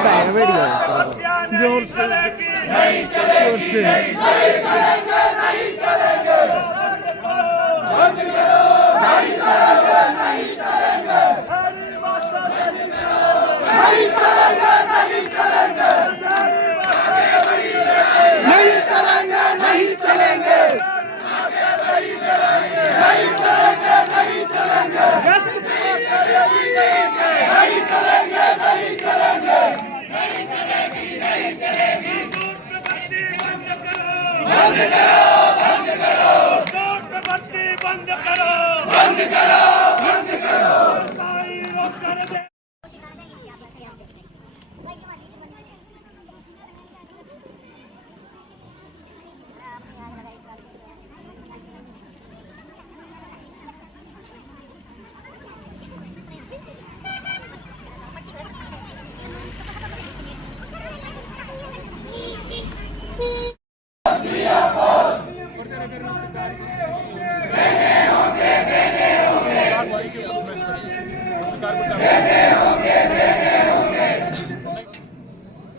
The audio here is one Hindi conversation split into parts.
बैठ गए जोर से जोर से।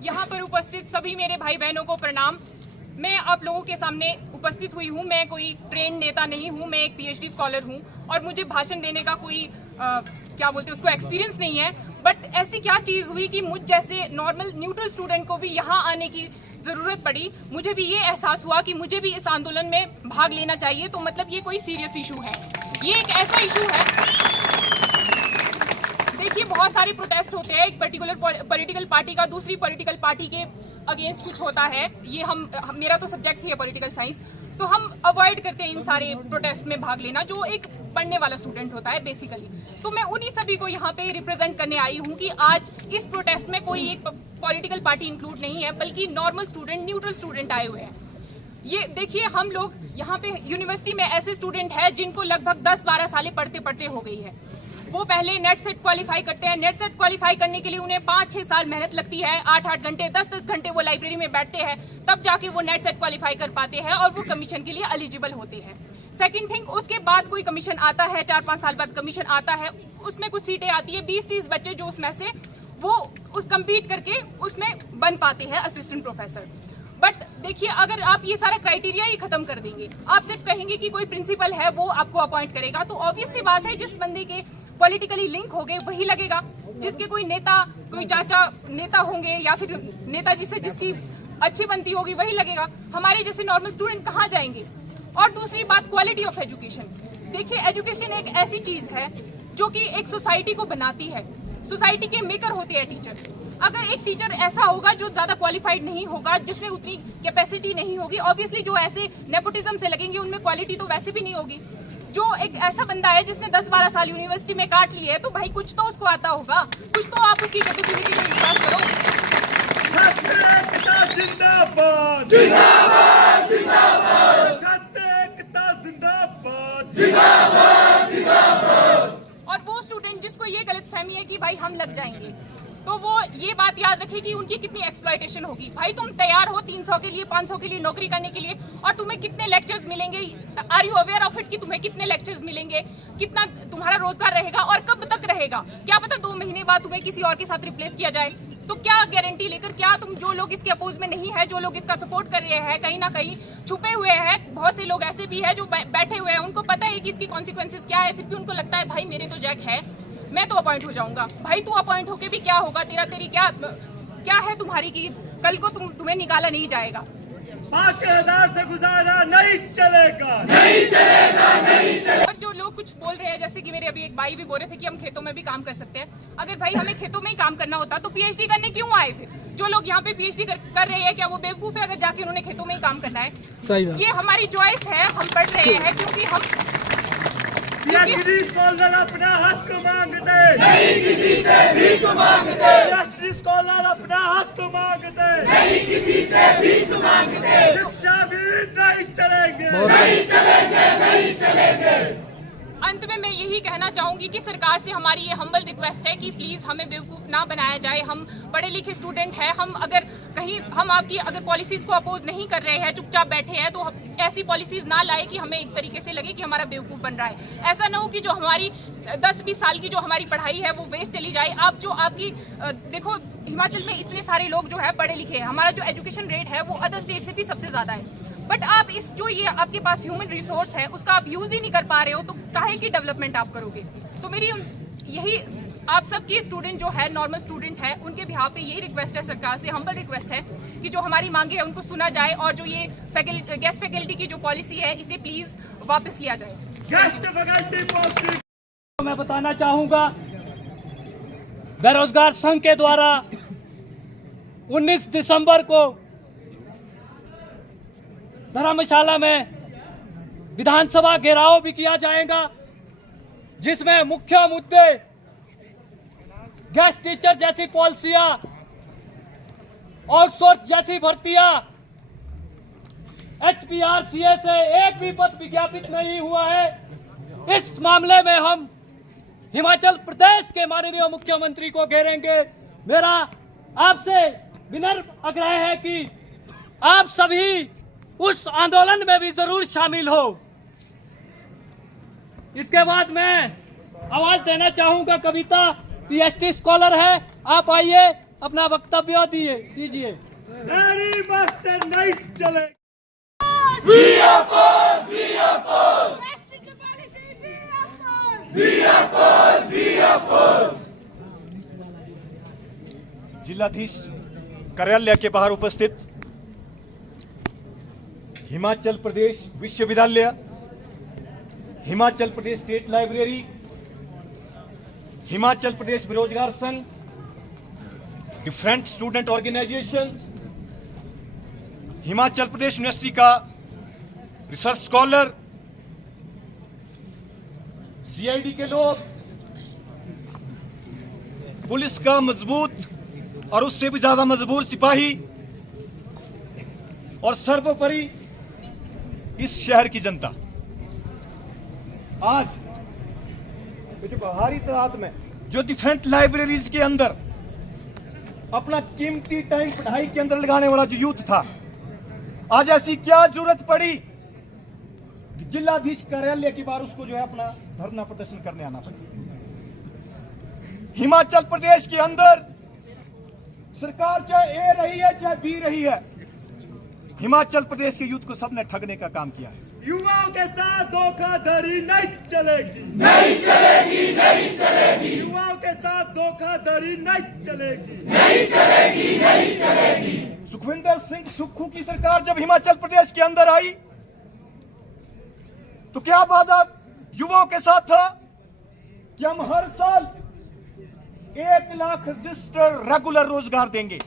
यहाँ पर उपस्थित सभी मेरे भाई बहनों को प्रणाम। मैं आप लोगों के सामने उपस्थित हुई हूँ। मैं कोई ट्रेन नेता नहीं हूँ, मैं एक पीएचडी स्कॉलर हूँ और मुझे भाषण देने का कोई क्या बोलते हैं उसको एक्सपीरियंस नहीं है। बट ऐसी क्या चीज़ हुई कि मुझ जैसे नॉर्मल न्यूट्रल स्टूडेंट को भी यहाँ आने की ज़रूरत पड़ी। मुझे भी ये एहसास हुआ कि मुझे भी इस आंदोलन में भाग लेना चाहिए। तो मतलब ये कोई सीरियस इशू है, ये एक ऐसा इशू है। देखिए बहुत सारे प्रोटेस्ट होते हैं, एक पर्टिकुलर पॉलिटिकल पार्टी का दूसरी पॉलिटिकल पार्टी के अगेंस्ट कुछ होता है। ये मेरा तो सब्जेक्ट ही है पॉलिटिकल साइंस, तो हम अवॉइड करते हैं इन सारे प्रोटेस्ट में भाग लेना, जो एक पढ़ने वाला स्टूडेंट होता है बेसिकली। तो मैं उन्हीं सभी को यहाँ पे रिप्रेजेंट करने आई हूँ कि आज इस प्रोटेस्ट में कोई एक पॉलिटिकल पार्टी इंक्लूड नहीं है, बल्कि नॉर्मल स्टूडेंट, न्यूट्रल स्टूडेंट आए हुए हैं। ये देखिए हम लोग यहाँ पे यूनिवर्सिटी में ऐसे स्टूडेंट हैं जिनको लगभग 10-12 सालें पढ़ते पढ़ते हो गई है। वो पहले नेट सेट क्वालिफाई करते हैं। नेट सेट क्वालिफाई करने के लिए उन्हें 5-6 साल मेहनत लगती है, 8-8 घंटे 10-10 घंटे वो लाइब्रेरी में बैठते हैं, तब जाके वो नेट सेट क्वालिफाई कर पाते हैं और वो कमीशन के लिए एलिजिबल होते हैं। सेकंड थिंग, उसके बाद कोई कमीशन आता है, 4-5 साल बाद कमीशन आता है, उसमें कुछ सीटें आती है, 20-30 बच्चे जो उसमें से वो उस कम्पीट करके उसमें बन पाते हैं असिस्टेंट प्रोफेसर। बट देखिए अगर आप ये सारा क्राइटेरिया ही खत्म कर देंगे, आप सिर्फ कहेंगे कि कोई प्रिंसिपल है वो आपको अपॉइंट करेगा, तो ऑब्वियस सी बात है जिस बंदे के पॉलिटिकली लिंक हो गए वही लगेगा। जिसके कोई नेता, कोई चाचा नेता होंगे या फिर नेताजी से जिसकी अच्छी बनती होगी वही लगेगा। हमारे जैसे नॉर्मल स्टूडेंट कहाँ जाएंगे? और दूसरी बात, क्वालिटी ऑफ एजुकेशन। देखिए एजुकेशन एक ऐसी चीज है जो कि एक सोसाइटी को बनाती है। सोसाइटी के मेकर होते हैं टीचर। अगर एक टीचर ऐसा होगा जो ज्यादा क्वालिफाइड नहीं होगा, जिसमें उतनी कैपेसिटी नहीं होगी, ऑब्वियसली जो ऐसे नेपोटिज्म से लगेंगे उनमें क्वालिटी तो वैसे भी नहीं होगी। जो एक ऐसा बंदा है जिसने 10-12 साल यूनिवर्सिटी में काट लिए है, तो भाई कुछ तो उसको आता होगा, कुछ तो आप उसकी कैपेबिलिटी पे विश्वास करो। जिंदाबाद जिंदाबाद जिंदाबाद, छात्र एकता जिंदाबाद जिंदाबाद जिंदाबाद। और वो स्टूडेंट जिसको ये गलतफहमी है कि भाई हम लग जाएंगे, तो वो ये बात याद रखे कि उनकी कितनी एक्सप्लॉयटेशन होगी। भाई तुम तैयार हो 300 के लिए, 500 के लिए नौकरी करने के लिए, और तुम्हें कितने लेक्चर्स मिलेंगे? Are you aware of it कि तुम्हें कितने लेक्चर्स मिलेंगे, कितना तुम्हारा रोजगार रहेगा और कब तक रहेगा? क्या पता 2 महीने बाद तुम्हें किसी और के साथ रिप्लेस किया जाए। तो क्या गारंटी लेकर, क्या तुम जो लोग इसके अपोज में नहीं है, जो लोग इसका सपोर्ट कर रहे हैं, कहीं ना कहीं छुपे हुए हैं, बहुत से लोग ऐसे भी हैं जो बैठे हुए हैं, उनको पता है कि इसकी कॉन्सिक्वेंसेज क्या है, फिर भी उनको लगता है भाई मेरे तो जैक है, मैं तो अपॉइंट हो जाऊंगा। भाई तू अपॉइंट होके भी क्या होगा? तेरी क्या है तुम्हारी कि कल को तुम्हें निकाला नहीं जाएगा। 5,000 से गुजारा नहीं चलेगा, नहीं चलेगा, नहीं चलेगा। और जो लोग कुछ बोल रहे हैं, जैसे कि मेरे अभी एक भाई भी बोल रहे थे कि हम खेतों में भी काम कर सकते हैं। अगर भाई हमें खेतों में ही काम करना होता तो पीएचडी करने क्यों आए? फिर जो लोग यहाँ पे पीएचडी कर रहे हैं, क्या वो बेवकूफ है अगर जाके उन्होंने खेतों में ही काम करना है? सही बात। ये हमारी चॉइस है, हम पढ़ रहे हैं क्योंकि पीएचडी स्कॉलर अपना हक मांगते, नहीं किसी से भीख मांगते। पीएचडी स्कॉलर अपना हक मांगते, नहीं किसी से भीख मांगते। शिक्षा भी नहीं चलेंगे, नहीं चलेंगे, नहीं चलेंगे। अंत में मैं यही कहना चाहूंगी कि सरकार से हमारी ये हम्बल रिक्वेस्ट है कि प्लीज़ हमें बेवकूफ़ ना बनाया जाए। हम पढ़े लिखे स्टूडेंट हैं, हम अगर कहीं हम आपकी अगर पॉलिसीज़ को अपोज नहीं कर रहे हैं, चुपचाप बैठे हैं, तो ऐसी पॉलिसीज़ ना लाए कि हमें एक तरीके से लगे कि हमारा बेवकूफ़ बन रहा है। ऐसा ना हो कि जो हमारी 10-20 साल की जो हमारी पढ़ाई है वो वेस्ट चली जाए। आप जो आपकी देखो, हिमाचल में इतने सारे लोग जो है पढ़े लिखे हैं, हमारा जो एजुकेशन रेट है वो अदर स्टेट से भी सबसे ज़्यादा है, बट आप इस जो ये आपके पास ह्यूमन रिसोर्स है उसका आप यूज ही नहीं कर पा रहे हो, तो काहे की डेवलपमेंट आप करोगे। तो मेरी यही आप सबकी स्टूडेंट जो है, नॉर्मल स्टूडेंट है, उनके बिहार पे यही रिक्वेस्ट है सरकार से, हम्बल रिक्वेस्ट है कि जो हमारी मांगे है उनको सुना जाए और जो ये गेस्ट फैकल्टी की जो पॉलिसी है इसे प्लीज वापस लिया जाए। गेस्ट फैकल्टी पॉलिसी मैं बताना चाहूंगा, बेरोजगार संघ के द्वारा 19 दिसंबर को धर्मशाला में विधानसभा घेराव भी किया जाएगा, जिसमें मुख्य मुद्दे गेस्ट टीचर जैसी पॉलिसियां, आउटसोर्स जैसी भर्तियां, HPRCA से एक भी पद विज्ञापित नहीं हुआ है। इस मामले में हम हिमाचल प्रदेश के माननीय मुख्यमंत्री को घेरेंगे। मेरा आपसे विनम्र आग्रह है कि आप सभी उस आंदोलन में भी जरूर शामिल हो। इसके बाद मैं आवाज देना चाहूंगा, कविता PhD स्कॉलर है, आप आइए अपना वक्तव्य दीजिए। नारी मास्टर नहीं चले। जिलाधीश कार्यालय के बाहर उपस्थित हिमाचल प्रदेश विश्वविद्यालय, हिमाचल प्रदेश स्टेट लाइब्रेरी, हिमाचल प्रदेश बेरोजगार संघ, different student organisation, Himachal Pradesh university का रिसर्च स्कॉलर, CID के लोग, पुलिस का मजबूत और उससे भी ज्यादा मजबूत सिपाही, और सर्वोपरि इस शहर की जनता आज भारी तादाद में जो डिफरेंट लाइब्रेरीज के अंदर अपना कीमती टाइम पढ़ाई के अंदर लगाने वाला जो यूथ था, आज ऐसी क्या जरूरत पड़ी जिलाधीश कार्यालय के बाहर उसको जो है अपना धरना प्रदर्शन करने आना पड़ा। हिमाचल प्रदेश के अंदर सरकार चाहे ए रही है चाहे बी रही है, हिमाचल प्रदेश के यूथ को सबने ठगने का काम किया है। युवाओं के साथ धोखाधड़ी नहीं चलेगी, नहीं चलेगी, नहीं चलेगी, युवाओं के साथ धोखाधड़ी नहीं चलेगी, नहीं चलेगी, नहीं चलेगी। सुखविंदर सिंह सुक्खू की सरकार जब हिमाचल प्रदेश के अंदर आई तो क्या वादा युवाओं के साथ था कि हम हर साल 1 लाख रजिस्टर रेगुलर रोजगार देंगे।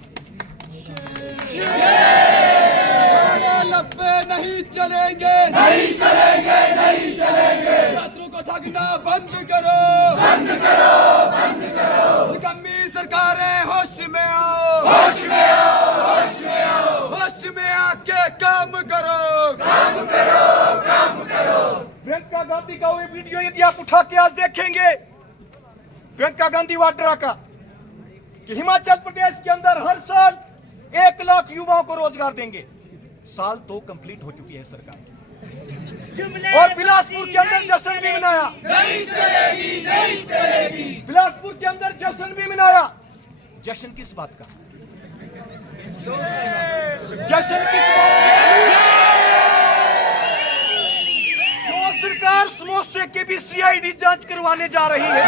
लप्पे नहीं चलेंगे, नहीं चलेंगे, नहीं चलेंगे। छात्रों को ठगना बंद करो, बंद करो, बंद करो। निकम्मी सरकारें होश में आओ, होश में आओ, होश में आओ, होश में आके काम करो, काम करो, काम करो। प्रियंका गांधी का वो वीडियो यदि आप उठा के आज देखेंगे, प्रियंका गांधी वाड्रा का, कि हिमाचल प्रदेश के अंदर हर साल 1 लाख युवाओं को रोजगार देंगे। साल 2 कंप्लीट हो चुकी है सरकार की, और बिलासपुर के अंदर जश्न भी मनाया। नहीं चलेगी, नहीं चलेगी। बिलासपुर के अंदर जश्न भी मनाया। जश्न किस बात का? जश्न किस बात का? जो सरकार समोसे के भी CID जांच करवाने जा रही है,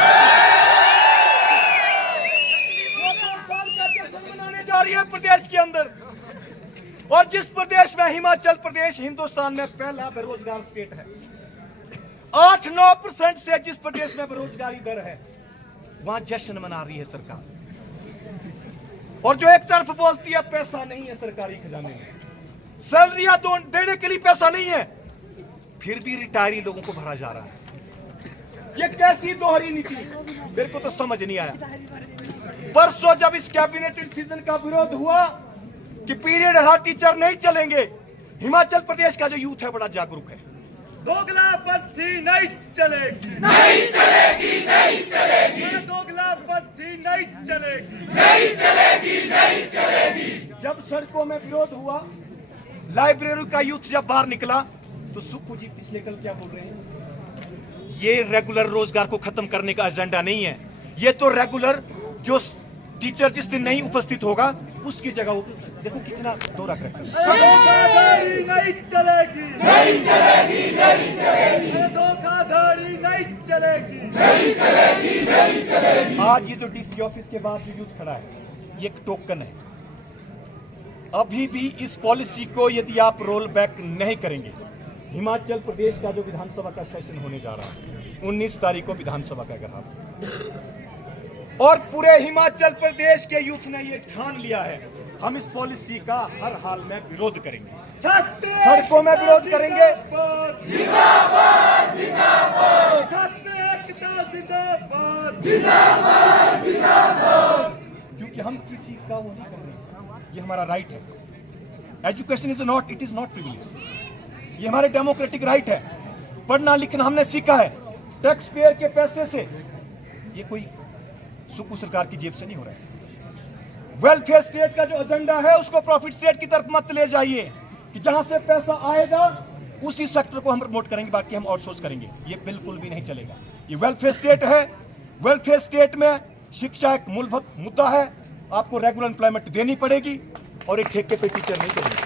मनाने जा रही है प्रदेश के अंदर, और जिस प्रदेश में हिमाचल प्रदेश हिंदुस्तान में पहला बेरोजगार स्टेट है, 8-9% से जिस प्रदेश में बेरोजगारी दर है, वहां जश्न मना रही है सरकार। और जो एक तरफ बोलती है पैसा नहीं है सरकारी खजाने में, सैलरियां देने के लिए पैसा नहीं है, फिर भी रिटायरी लोगों को भरा जा रहा है। ये कैसी दोहरी नीति, मेरे को तो समझ नहीं आया। परसों जब इस कैबिनेट डिसीजन का विरोध हुआ कि पीरियड हार टीचर नहीं चलेंगे, हिमाचल प्रदेश का जो यूथ है बड़ा जागरूक है। दोगलापंथी नहीं चलेगी, नहीं चलेगी, नहीं चलेगी। दोगलापंथी नहीं चलेगी, नहीं चलेगी, नहीं चलेगी। जब सड़कों में विरोध हुआ, लाइब्रेरी का यूथ जब बाहर निकला, तो सुक्खू जी पिछले कल क्या बोल रहे हैं? ये रेगुलर रोजगार को खत्म करने का एजेंडा नहीं है, ये तो रेगुलर जो टीचर जिस दिन नहीं उपस्थित होगा उसकी जगह। देखो कितना दो रख रखा धोखाधड़ी नहीं चलेगी, नहीं चलेगी, नहीं चलेगी। धोखाधड़ी नहीं चलेगी, नहीं चलेगी, नहीं चलेगी। आज ये जो डीसी ऑफिस के बाहर जो यूथ खड़ा है, ये एक टोकन है। अभी भी इस पॉलिसी को यदि आप रोल बैक नहीं करेंगे, हिमाचल प्रदेश का जो विधानसभा का सेशन होने जा रहा है 19 तारीख को विधानसभा का अगर और पूरे हिमाचल प्रदेश के यूथ ने ये ठान लिया है, हम इस पॉलिसी का हर हाल में विरोध करेंगे, सड़कों में विरोध करेंगे। जिंदाबाद, जिंदाबाद। छात्र एकता जिंदाबाद, जिंदाबाद, जिंदाबाद। क्योंकि हम किसी का वो नहीं कर रहे, ये हमारा राइट है। Education is not, it is not privilege, ये हमारे डेमोक्रेटिक राइट है। पढ़ना लिखना हमने सीखा है टैक्स पेयर के पैसे से, ये कोई सुक्खू सरकार की जेब से नहीं हो रहा है। वेलफेयर स्टेट का जो एजेंडा है उसको प्रॉफिट स्टेट की तरफ मत ले जाइए कि जहां से पैसा आएगा उसी सेक्टर को हम प्रमोट करेंगे, बाकी हम आउटसोर्स करेंगे, ये बिल्कुल भी नहीं चलेगा। ये वेलफेयर स्टेट है, वेलफेयर स्टेट में शिक्षा एक मूलभूत मुद्दा है, आपको रेगुलर एम्प्लॉयमेंट देनी पड़ेगी और एक ठेके पे टीचर नहीं करेंगे।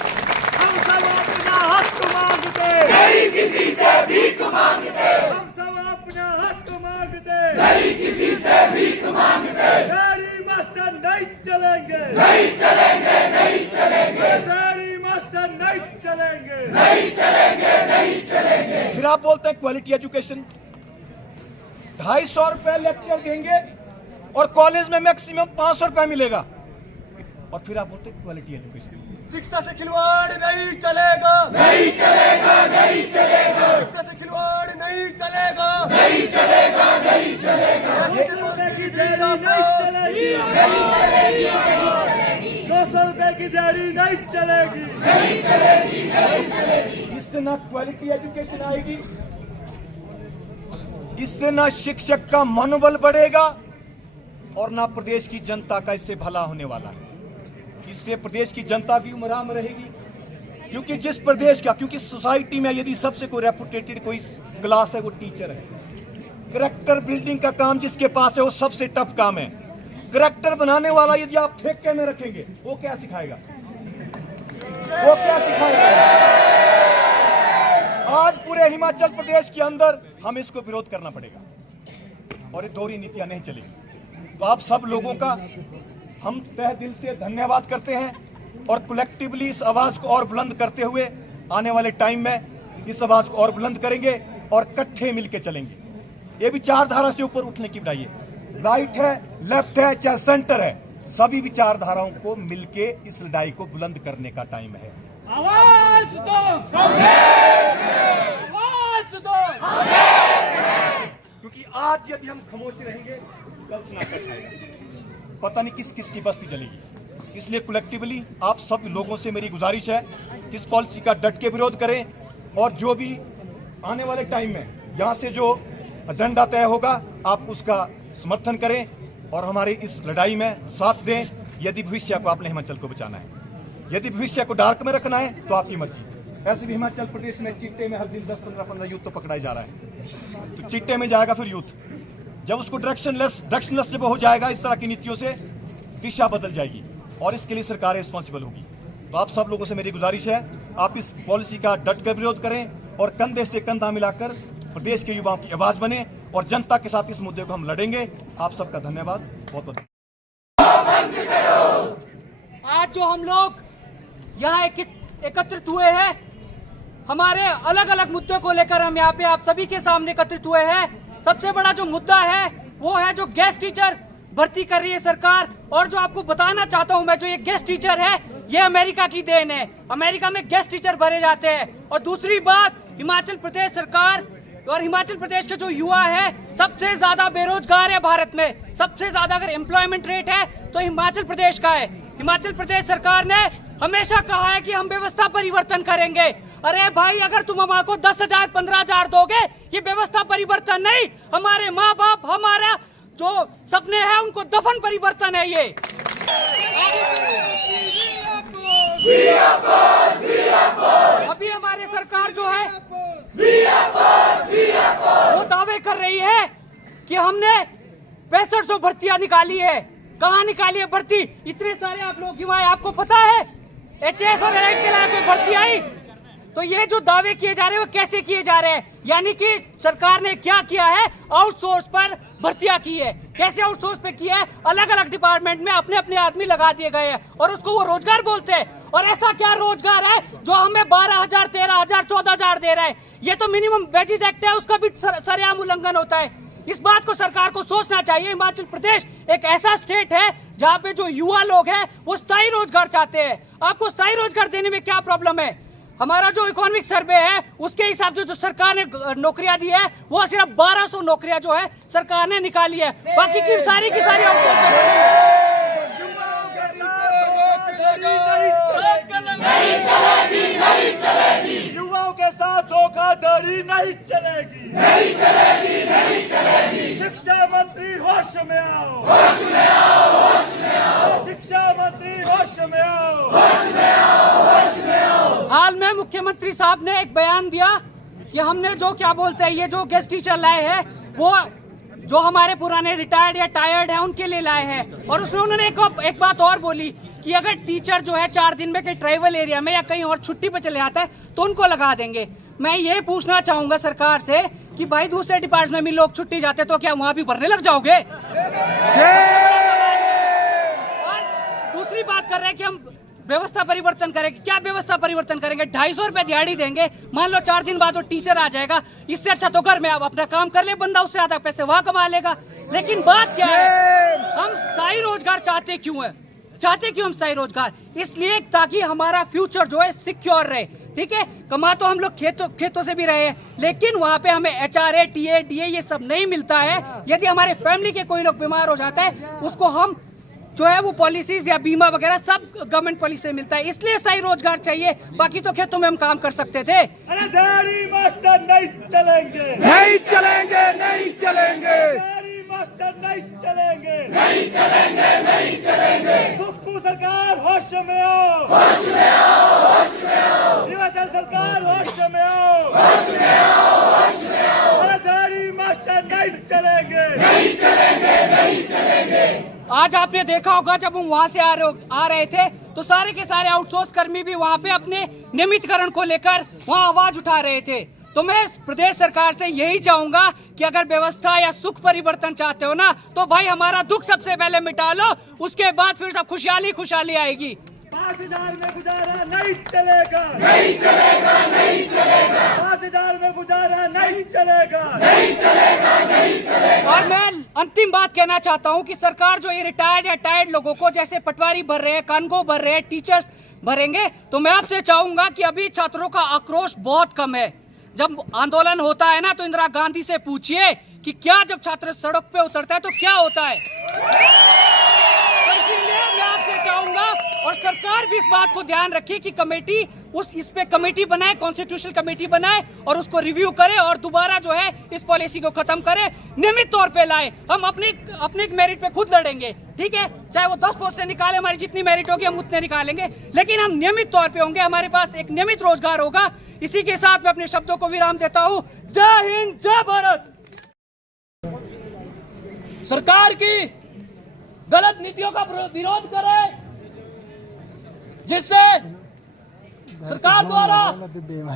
हम सब अपना हक मांगते, नहीं किसी से भीख मांगते। हम सब अपना हक मांगते, नहीं किसी से भीख मांगते। डेयरी मास्टर नहीं चलेंगे, नहीं चलेंगे, नहीं चलेंगे। डेयरी मास्टर नहीं चलेंगे, नहीं चलेंगे, नहीं चलेंगे। फिर आप बोलते हैं क्वालिटी एजुकेशन, 250 रुपए लेक्चर देंगे और कॉलेज में मैक्सिमम 500 रुपए मिलेगा, और फिर आप बोलते हैं क्वालिटी एजुकेशन। शिक्षा से खिलवाड़ नहीं चलेगा, नहीं चलेगा, नहीं चलेगा। शिक्षा से खिलवाड़ नहीं चलेगा, नहीं चलेगा, नहीं चलेगा। 200 रुपए की देरी नहीं चलेगी, नहीं चलेगी। 200 रुपए की देरी नहीं चलेगी, नहीं चलेगी, नहीं चलेगी। इससे ना क्वालिटी एजुकेशन आएगी, इससे ना शिक्षक का मनोबल बढ़ेगा और ना प्रदेश की जनता का इससे भला होने वाला है। इससे प्रदेश की जनता भी उमराम रहेगी, क्योंकि जिस प्रदेश का, क्योंकि सोसाइटी में यदि सबसे कोई रेपुटेटेड कोई क्लास है वो टीचर है। करैक्टर बिल्डिंग का काम जिसके पास है वो सबसे टफ काम है। करैक्टर बनाने वाला यदि आप ठेके में रखेंगे वो क्या सिखाएगा, वो क्या सिखाएगा? आज पूरे हिमाचल प्रदेश के अंदर हम इसको विरोध करना पड़ेगा और ये दोहरी नीतियां नहीं चलेगी। तो आप सब लोगों का हम तहे दिल से धन्यवाद करते हैं और कलेक्टिवली इस आवाज को और बुलंद करते हुए आने वाले टाइम में इस आवाज को और बुलंद करेंगे और इकट्ठे मिलकर चलेंगे। ये विचारधारा से ऊपर उठने की बजाय, राइट है, लेफ्ट है, चाहे सेंटर है, सभी विचारधाराओं को मिलके इस लड़ाई को बुलंद करने का टाइम है। आवाज दो, आवाज दो। क्योंकि आज यदि हम खामोश रहेंगे कल सन्नाटा छाएगा, पता नहीं किस किस की बस्ती जलेगी। इसलिए कलेक्टिवली आप सब लोगों से मेरी गुजारिश है कि इस पॉलिसी का डट के विरोध करें और जो भी आने वाले टाइम में यहाँ से जो एजेंडा तय होगा आप उसका समर्थन करें और हमारी इस लड़ाई में साथ दें। यदि भविष्य को आपने हिमाचल को बचाना है, यदि भविष्य को डार्क में रखना है तो आपकी मर्जी। ऐसे भी हिमाचल प्रदेश में चिट्टे में हर दिन 10-15 यूथ तो पकड़ाई जा रहा है, तो चिट्टे में जाएगा फिर यूथ। जब उसको डायरेक्शनलेस जब हो जाएगा, इस तरह की नीतियों से दिशा बदल जाएगी और इसके लिए सरकार रिस्पॉन्सिबल होगी। तो आप सब लोगों से मेरी गुजारिश है, आप इस पॉलिसी का डट कर विरोध करें और कंधे से कंधा मिलाकर प्रदेश के युवाओं की आवाज बने और जनता के साथ इस मुद्दे को हम लड़ेंगे। आप सबका धन्यवाद, बहुत बहुत। आज जो हम लोग यहाँ एकत्रित हुए हैं, हमारे अलग अलग मुद्दों को लेकर हम यहाँ पे आप सभी के सामने एकत्रित हुए हैं। सबसे बड़ा जो मुद्दा है वो है जो गेस्ट टीचर भर्ती कर रही है सरकार, और जो आपको बताना चाहता हूँ मैं, जो ये गेस्ट टीचर है ये अमेरिका की देन है। अमेरिका में गेस्ट टीचर भरे जाते हैं। और दूसरी बात, हिमाचल प्रदेश सरकार और हिमाचल प्रदेश के जो युवा है सबसे ज्यादा बेरोजगार है भारत में। सबसे ज्यादा अगर एम्प्लॉयमेंट रेट है तो हिमाचल प्रदेश का है। हिमाचल प्रदेश सरकार ने हमेशा कहा है कि हम व्यवस्था परिवर्तन करेंगे। अरे भाई, अगर तुम हमको 10,000 15,000 दोगे, ये व्यवस्था परिवर्तन नहीं, हमारे माँ बाप, हमारा जो सपने हैं उनको दफन परिवर्तन है ये। अभी हमारी सरकार जो है वो दावे कर रही है कि हमने 6500 भर्तियां निकाली है। कहाँ निकाली है भर्ती? इतने सारे आप लोग युवा, आपको पता है एचएस और एलाइड के लायक भर्ती आई? तो ये जो दावे किए जा रहे हैं वो कैसे किए जा रहे हैं? यानी कि सरकार ने क्या किया है, आउटसोर्स पर भर्तियां की है। कैसे आउटसोर्स पे किया है? अलग अलग डिपार्टमेंट में अपने अपने आदमी लगा दिए गए हैं और उसको वो रोजगार बोलते हैं। और ऐसा क्या रोजगार है जो हमें 12,000 13,000 14,000 दे रहा है? ये तो मिनिमम वेजेस एक्ट है, उसका भी सरेआम उल्लंघन होता है। इस बात को सरकार को सोचना चाहिए। हिमाचल प्रदेश एक ऐसा स्टेट है जहाँ पे जो युवा लोग हैं वो स्थायी रोजगार चाहते हैं। आपको स्थायी रोजगार देने में क्या प्रॉब्लम है? हमारा जो इकोनॉमिक सर्वे है उसके हिसाब से जो सरकार ने नौकरियां दी है वो सिर्फ 1200 नौकरियां जो है सरकार ने निकाली है, बाकी की सारी युवाओं के साथ धोखाधड़ी नहीं चलेगी, नहीं चलेगी, नहीं चलेगी। शिक्षा मंत्री होश में आओ, होश में आओ, होश में आओ। शिक्षा मंत्री होश में आओ, होश में आओ, होश में आओ। हाल में मुख्यमंत्री साहब ने एक बयान दिया कि हमने जो क्या बोलते हैं ये जो गेस्ट टीचर लाए हैं वो जो हमारे पुराने रिटायर्ड या टायर्ड हैं उनके लिए लाए हैं। और उसमें उन्होंने एक बात और बोली कि अगर टीचर जो है 4 दिन में कहीं ट्राइबल एरिया में या कहीं और छुट्टी पे चले जाता है तो उनको लगा देंगे। मैं ये पूछना चाहूंगा सरकार से कि भाई दूसरे डिपार्टमेंट में लोग छुट्टी जाते तो क्या वहां भी भरने लग जाओगे? और दूसरी बात कर रहे हैं कि हम व्यवस्था परिवर्तन करेंगे। क्या व्यवस्था परिवर्तन करेंगे? 250 रुपए दिहाड़ी देंगे। मान लो 4 दिन बाद वो टीचर आ जाएगा, इससे अच्छा तो घर में आप अपना काम कर ले बंदा, उससे ज्यादा पैसे वहां कमा लेगा। लेकिन बात क्या है, हम स्थायी रोजगार चाहते क्यों है? चाहते क्यों हम स्थायी रोजगार? इसलिए ताकि हमारा फ्यूचर जो है सिक्योर रहे। ठीक है, कमा तो हम लोग खेतों से भी रहे हैं, लेकिन वहाँ पे हमें HRA, TA, DA ये सब नहीं मिलता है। यदि हमारे फैमिली के कोई लोग बीमार हो जाता है उसको हम जो है वो पॉलिसीज या बीमा वगैरह सब गवर्नमेंट पॉलिसी से मिलता है। इसलिए स्थायी रोजगार चाहिए, बाकी तो खेतों में हम काम कर सकते थे। अरे दाढ़ी मास्टर नहीं चलेंगे, नहीं चलेंगे, नहीं चलेंगे। दाढ़ी मास्टर नहीं चलेंगे, नहीं चलेंगे, नहीं चलेंगे। सुप्पू सरकार होश में आओ, होश में आओ, होश में आओ। हिमाचल सरकार होश में आओ, होश में आओ, होश में आओ। अरे दाढ़ी मास्टर नहीं चलेंगे, नहीं चलेंगे, नहीं चलेंगे। आज आपने देखा होगा जब हम वहाँ से आ रहे थे तो सारे के सारे आउटसोर्स कर्मी भी वहाँ पे अपने नियमितकरण को लेकर वहाँ आवाज उठा रहे थे। तो मैं प्रदेश सरकार से यही चाहूंगा कि अगर व्यवस्था या सुख परिवर्तन चाहते हो ना तो भाई हमारा दुख सबसे पहले मिटा लो, उसके बाद फिर सब खुशहाली खुशहाली आएगी। 5,000 में गुजारा नहीं चलेगा, नहीं चलेगा, नहीं चलेगा। 5,000 में गुजारा नहीं चलेगा, नहीं चलेगा, नहीं चलेगा। और मैं अंतिम बात कहना चाहता हूं कि सरकार जो ये रिटायर्ड या टायर्ड लोगों को जैसे पटवारी भर रहे हैं, कानगो भर रहे हैं, टीचर्स भरेंगे, तो मैं आपसे चाहूंगा कि अभी छात्रों का आक्रोश बहुत कम है। जब आंदोलन होता है ना तो इंदिरा गांधी से पूछिए कि क्या जब छात्र सड़क पे उतरता है तो क्या होता है। तो इसलिए मैं आपसे चाहूंगा और सरकार भी इस बात को ध्यान रखे कि कमेटी इस पे कमेटी बनाए, कॉन्स्टिट्यूशनल कमेटी बनाए और उसको रिव्यू करे और दोबारा जो है इस पॉलिसी को खत्म करे, नियमित तौर पे लाए। हम अपनी मेरिट पे खुद लड़ेंगे, ठीक है, चाहे वो 10 पोस्टें निकाले, हमारी जितनी मेरिट होगी हम उतने निकालेंगे, लेकिन हम नियमित तौर पे होंगे, हमारे पास एक नियमित रोजगार होगा। इसी के साथ मैं अपने शब्दों को विराम देता हूँ। जय हिंद, जय भारत। सरकार की गलत नीतियों का विरोध करें जिससे सरकार द्वारा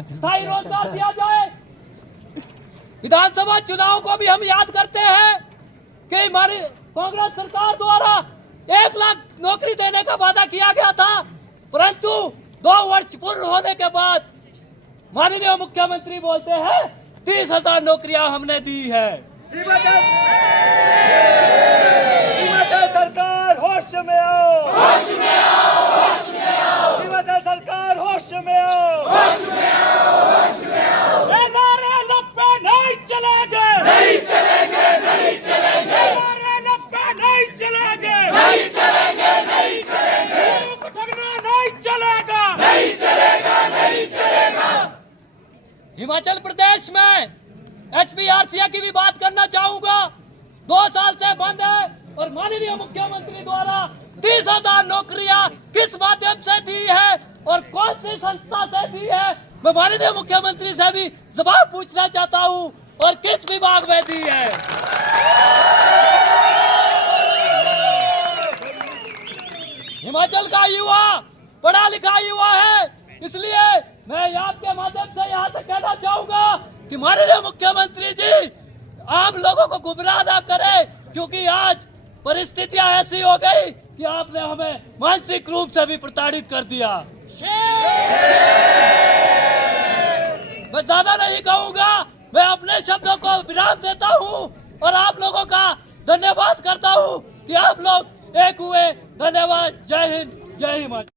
स्थायी रोजगार दिया जाए। विधानसभा चुनाव को भी हम याद करते हैं कि हमारी कांग्रेस सरकार द्वारा 1 लाख नौकरी देने का वादा किया गया था, परंतु 2 वर्ष पूर्ण होने के बाद माननीय मुख्यमंत्री बोलते हैं 30,000 नौकरियां हमने दी है। हिमाचल सरकार होश में आओ, होश में आओ, होश में आओ। हिमाचल सरकार होश में आओ, होश में आओ, होश में आओ। नारे लप्पे नहीं चलेंगे, नहीं चलेंगे, नहीं चलेंगे। नारे लप्पे नहीं चलेंगे, नहीं चलेंगे, नहीं चलेंगे। ठगना नहीं चलेगा, नहीं चलेगा, नहीं चलेगा। हिमाचल प्रदेश में HPRCA की भी बात करना चाहूंगा। 2 साल से बंद है और माननीय मुख्यमंत्री द्वारा 30,000 नौकरियां किस माध्यम से दी है और कौन सी संस्था से दी है, मैं माननीय मुख्यमंत्री से भी जवाब पूछना चाहता हूं, और किस विभाग में दी है। हिमाचल का युवा पढ़ा लिखा युवा है, इसलिए मैं आपके माध्यम से यहाँ से कहना चाहूंगा कि माननीय मुख्यमंत्री जी आम लोगों को गुमराह ना करें, क्योंकि आज परिस्थितियां ऐसी हो गई कि आपने हमें मानसिक रूप से भी प्रताड़ित कर दिया। मैं ज्यादा नहीं कहूंगा, मैं अपने शब्दों को विराम देता हूं और आप लोगों का धन्यवाद करता हूं कि आप लोग एक हुए। धन्यवाद। जय हिंद, जय हिमाचल।